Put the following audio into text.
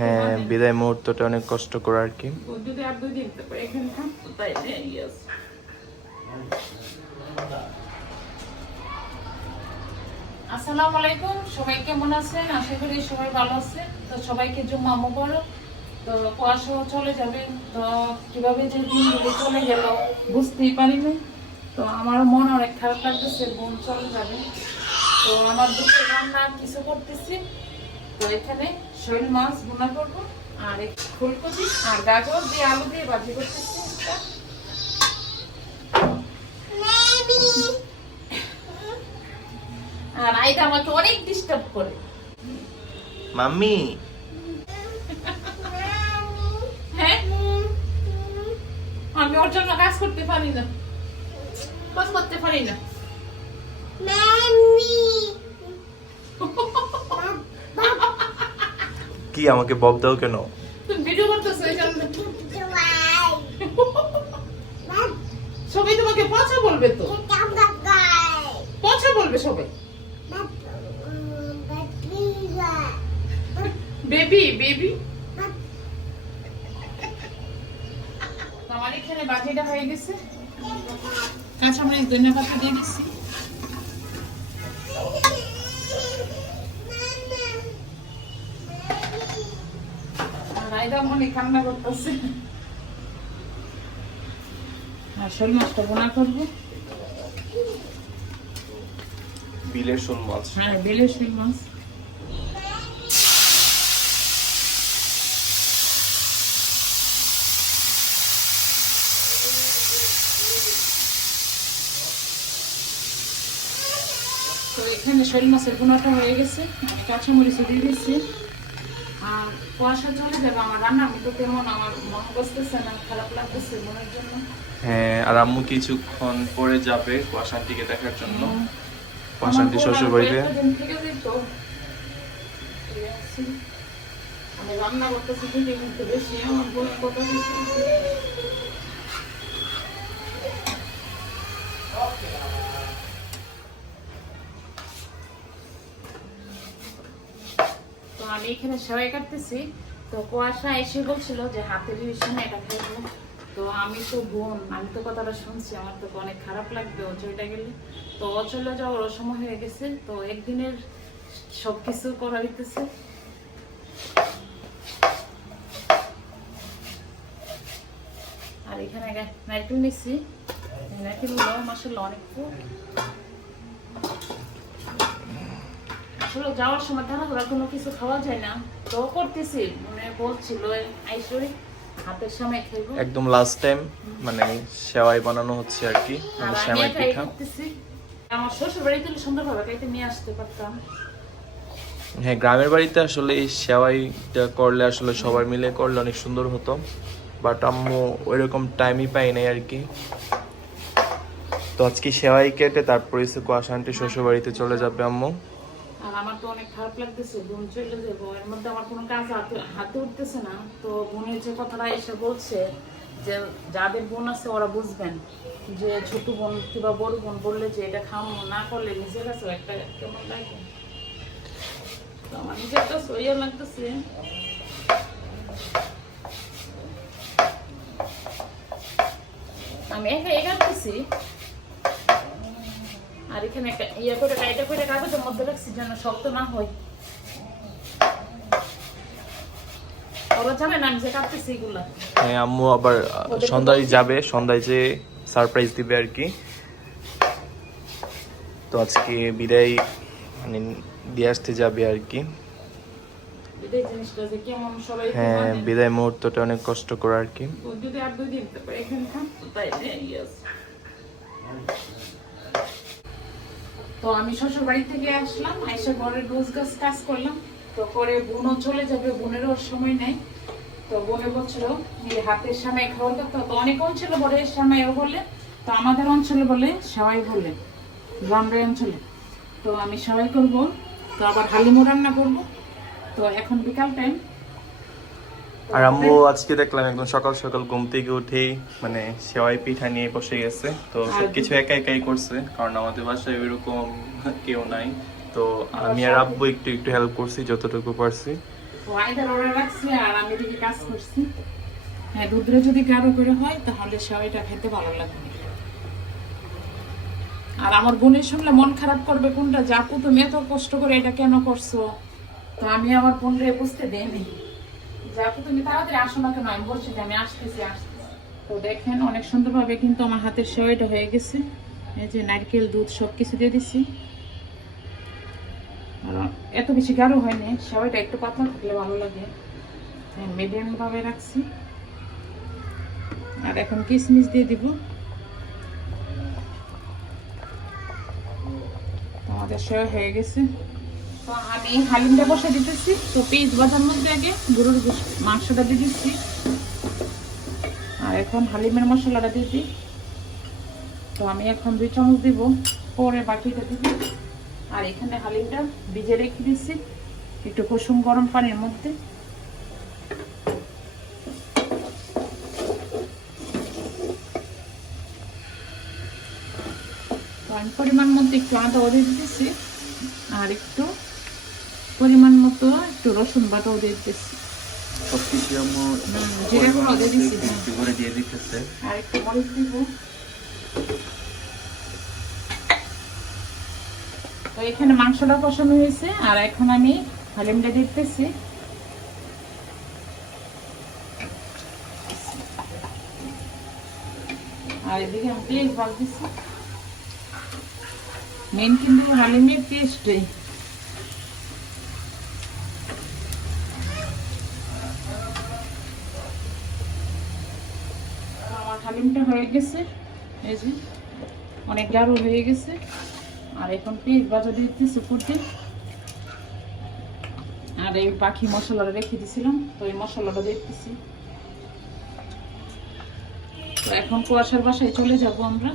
হ্যাঁ। বিদায় মুহূর্তটা অনেক কষ্ট করে আর কি আসসালামু আলাইকুম সবাই কেমন আছেন? আশা করি সবাই ভালো আছেন। তো সবাইকে জুম্মা মুবারক। তো কুয়াশাও চলে যাবে। তো কীভাবে যে দিনগুলো চলে গেল বুঝতেই পারিনি। তো আমার মন অনেক খারাপ লাগতেছে বোন চলে যাবে। তো আমার দুটো রান্না কিছু করতেছি। তো এখানে শৈল মাছ ভুনা করব আর ফুলকপি আর গাজর দিয়ে আলু দিয়ে ভাজি করতেছি একটা। আর আইটা আমাকে অনেক ডিস্টার্ব করে। মাম্মি। হ্যাঁ? আমি ওর জন্য কাজ করতে পারি না। কাজ করতে পারি না। কি আমাকে বব দাও কেন? তুমি ভিডিও করতেছো এই জন্য সবাই তোমাকে পচা বলবে তো? পচা বলবে সবাই। বেবি বেবি আমার এখানে বাজিটা হয়ে গেছে। কাঁচামরিচ ধনিয়া পাতা দিয়ে দিচ্ছি। আর রায়দা মনে কান্না করতেছে। আর শোল মাছটা বোনা করব। বিলের শোল মাছ। হ্যাঁ বেলে শোল মাছ। তো এখানে শোল মাছের বোনাটা হয়ে গেছে। কাঁচামরিচ দিয়ে আর কুয়াশা চলে যাবে আমার রান্না আমি তো তেমন আমার মন বসতেছে না খারাপ লাগতেছে মনের জন্য। হ্যাঁ আর আম্মু কিছুক্ষণ পরে যাবে কুয়াশান্তিকে দেখার জন্য। বোন শ্বশুর বাড়িতে। আমি রান্না করতেছি কিন্তু বেশি আমার বোন কথা আমি এখানে সেবাই কাটতেছি তো কুয়াশা এসে বলছিল যে হাতের ইলিশনে এটা খাইবো। তো আমি তো বোন, আমি তো কথাটা শুনছি, আমার তো অনেক খারাপ লাগবে ও চলে গেলে। তো ও চলে যাওয়ার অসময় হয়ে গেছে, তো একদিনের সব কিছু করা হইতেছে। আর এখানে নারকেল নিচ্ছি নারকেলগুলো মাসাল্লাহ অনেক আসলে যাওয়ার সময় তাড়াহুড়া কোনো কিছু খাওয়া যায় না। তো করতেছি মানে বলছিল আইসই হাতের সময় খাইবো একদম লাস্ট টাইম মানে সেওয়াই বানানো হচ্ছে আর কি মানে সেমাই পিঠা। আমার শ্বশুর বাড়িতে সুন্দরভাবে খাইতে নিয়ে আসতে পারতাম। হ্যাঁ গ্রামের বাড়িতে আসলে এই সেওয়াইটা করলে আসলে সবাই মিলে করলে অনেক সুন্দর হতো। বাট আম্মু ওইরকম টাইমই পাই নাই আর কি। তো আজকে সেওয়াই কেটে তারপরে কুয়াশান্তি শ্বশুর বাড়িতে চলে যাবে আম্মু। আর আমার তো অনেক খারাপ লাগতেছে বোন চলে যাব। এর মধ্যে আমার কোনো কাজ হাতে হাতে উঠতেছে না। তো বোনের যে কথাটা এসে বলছে যে যাদের বোন আছে ওরা বুঝবেন যে ছোট বোন কিংবা বড় বোন বললে যে এটা খাওয়ানো না করলে নিজের কাছে একটা কেমন লাগে? তো আমার নিজের কাছে ইয়ে লাগতেছে। আমি একা আর এখানে একটা ইয়ে করে কাইটা করে কাগজের মধ্যে রাখছি যেন শক্ত না হয়। হ্যাঁ আম্মু আবার সন্ধ্যায় যাবে সন্ধ্যায় যে সারপ্রাইজ দিবে আর কি। তো আজকে বিদায় মানে দিয়ে আসতে যাবে আর কি। হ্যাঁ। বিদায় মুহূর্তটা অনেক কষ্ট করে আর কি ও যদি আর দুই দিন তারপরে এখানে থাকতো তাই ইয়েস তো আমি শ্বশুর বাড়ি থেকে আসলাম এসে ঘরের রোজ গাছ কাজ করলাম। তো পরে বোনও চলে যাবে, বোনেরও সময় নেই। তো বোনে বলছিল যে হাতের সামাই খাওয়া দাওয়া তো অনেক অঞ্চলে বলে সামাইও বলে, তো আমাদের অঞ্চলে বলে সবাই বলে, গ্রামের অঞ্চলে। তো আমি সবাই করব, তো আবার হালিমও রান্না করব। তো এখন বিকাল টাইম আর আম্মু আজকে দেখলাম একদম সকাল সকাল ঘুম থেকে উঠেই মানে সেওয়াই পিঠা নিয়ে বসে গেছে। তো সবকিছু একা একাই করছে কারণ আমাদের বাসায় ওইরকম কেউ নাই। তো আমি আর আব্বু একটু একটু হেল্প করছি যতটুকু পারছি। আর আমি কাজ করছি। হ্যাঁ দুধরে যদি গাঢ় করে হয় তাহলে সেওয়াইটা খেতে ভালো লাগবে। আর আমার বোনের শুনলে মন খারাপ করবে কোনটা? যে আপু তুমি এত কষ্ট করে এটা কেন করছ? তো আমি আমার বোনরে বুঝতে দেয়নি। যে আপু তুমি তাড়াতাড়ি আসো না কেন আমি বলছি যে আমি আসতেছি আসতেছি। তো দেখেন, অনেক সুন্দরভাবে কিন্তু আমার হাতের সেওয়াইটা হয়ে গেছে। এই যে নারকেল, দুধ সব কিছু দিয়ে দিছি। এত বেশি গাঢ় হয়নি সেওয়াইটা একটু পাতলা থাকলে ভালো লাগে। মিডিয়ামভাবে রাখছি। আর এখন কিশমিশ দিয়ে দিব। আমাদের সেওয়া হয়ে গেছে। তো আমি হালিমটা বসে দিতেছি। তো পেঁয়াজ বাজার মধ্যে আগে গরুর মাংসটা দিয়ে দিচ্ছি। আর এখন হালিমের মশলাটা দিয়ে তো আমি এখন দুই চামচ দিব, পরে বাকিটা দিব। আর এখানে হালিমটা ভিজে রেখে দিচ্ছি, একটু কুসুম গরম পানির মধ্যে। পরিমাণ মতো একটু আদাও দিয়ে দিতেছি। আর একটু পরিমাণ মতো একটু রসুন বাটাও দিয়ে দিতেছি। সবকিছু জিরা গুঁড়ো দিয়ে দিছি। করে দিয়ে দিতেছে। আর একটু মরিচ দিব। তো এখানে মাংসটা কষানো হয়েছে আর এখন আমি হালিমটা আর এদিকে আমি পেঁয়াজ বাদ দিচ্ছি মেন কিন্তু হালিমের পেস্টই। হালিমটা হয়ে গেছে। এই যে, অনেক গাঢ় হয়ে গেছে। আর এখন পেঁয়াজ বাজা দিতেছি কুর্তি আর এই পাখি মশলাটা রেখে দিছিলাম, তো এই মশলাটা দেখতেছি তো এখন কুয়াশার বাসায় চলে যাব আমরা।